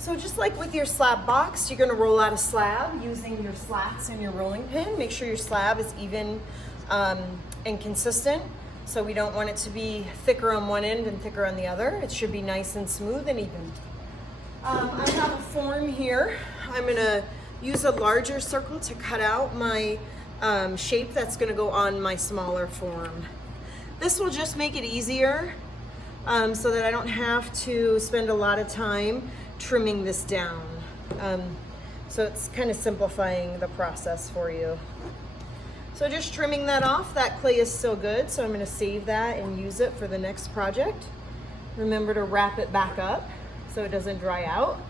So just like with your slab box, you're gonna roll out a slab using your slats and your rolling pin. Make sure your slab is even and consistent. So we don't want it to be thicker on one end and thicker on the other. It should be nice and smooth and even. I have a form here. I'm gonna use a larger circle to cut out my shape that's gonna go on my smaller form. This will just make it easier so that I don't have to spend a lot of time trimming this down. So it's kind of simplifying the process for you. So just trimming that off. That clay is still good, so I'm gonna save that and use it for the next project. Remember to wrap it back up so it doesn't dry out.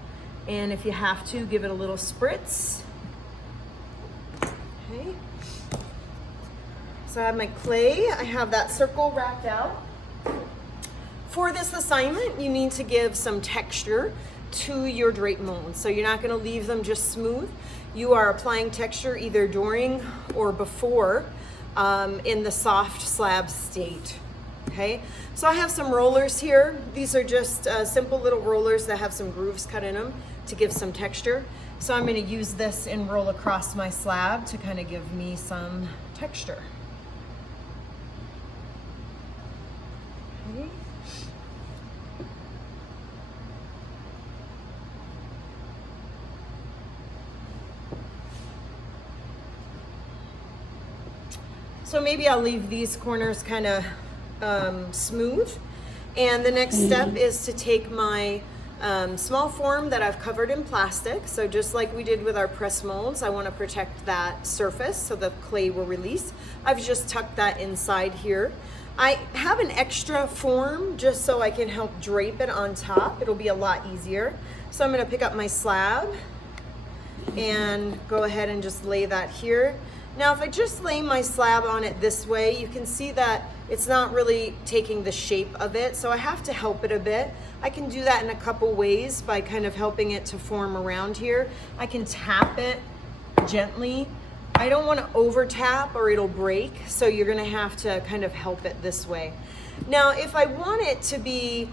And if you have to, give it a little spritz. Okay. So I have my clay, I have that circle wrapped out. For this assignment, you need to give some texture to your drape mold. So you're not gonna leave them just smooth. You are applying texture either during or before in the soft slab state, okay? So I have some rollers here. These are just simple little rollers that have some grooves cut in them to give some texture. So I'm gonna use this and roll across my slab to kind of give me some texture. Okay. So maybe I'll leave these corners kind of smooth. And the next step is to take my small form that I've covered in plastic. So just like we did with our press molds, I want to protect that surface so the clay will release. I've just tucked that inside here. I have an extra form just so I can help drape it on top. It'll be a lot easier. So I'm going to pick up my slab and go ahead and just lay that here. Now, if I just lay my slab on it this way, you can see that it's not really taking the shape of it, so I have to help it a bit. I can do that in a couple ways by kind of helping it to form around here. I can tap it gently. I don't want to over tap or it'll break, so you're going to have to kind of help it this way. Now, if I want it to be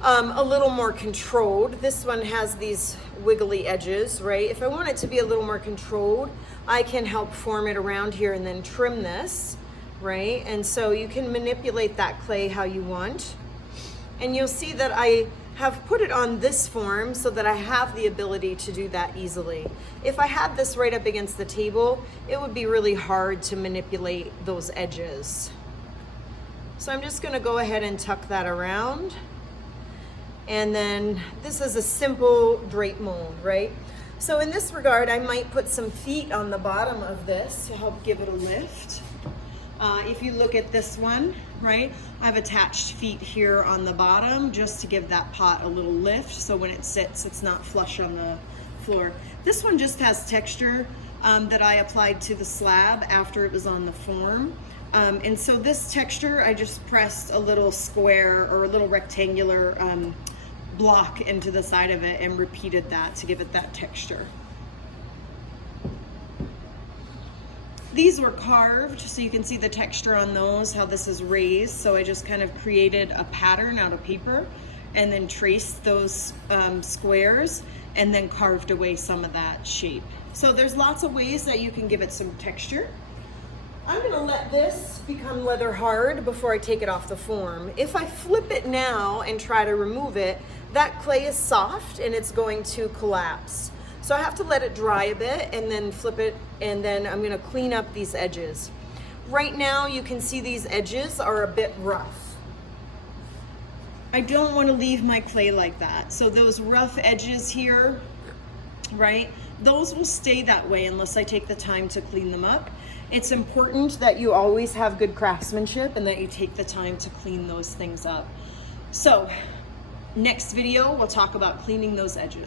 a little more controlled, this one has these wiggly edges, right? If I want it to be a little more controlled, I can help form it around here and then trim this, right? And so you can manipulate that clay how you want. And you'll see that I have put it on this form so that I have the ability to do that easily. If I had this right up against the table, it would be really hard to manipulate those edges. So I'm just gonna go ahead and tuck that around. And then this is a simple drape mold, right? So in this regard, I might put some feet on the bottom of this to help give it a lift. If you look at this one, right, I've attached feet here on the bottom just to give that pot a little lift so when it sits, it's not flush on the floor. This one just has texture that I applied to the slab after it was on the form. And so this texture, I just pressed a little square or a little rectangular block into the side of it and repeated that to give it that texture. These were carved, so you can see the texture on those, how this is raised. So I just kind of created a pattern out of paper and then traced those squares and then carved away some of that shape. So there's lots of ways that you can give it some texture. I'm gonna let this become leather hard before I take it off the form. If I flip it now and try to remove it, that clay is soft and it's going to collapse. So I have to let it dry a bit and then flip it, and then I'm gonna clean up these edges. Right now you can see these edges are a bit rough. I don't wanna leave my clay like that. So those rough edges here, right, those will stay that way unless I take the time to clean them up. It's important that you always have good craftsmanship and that you take the time to clean those things up. So next video, we'll talk about cleaning those edges.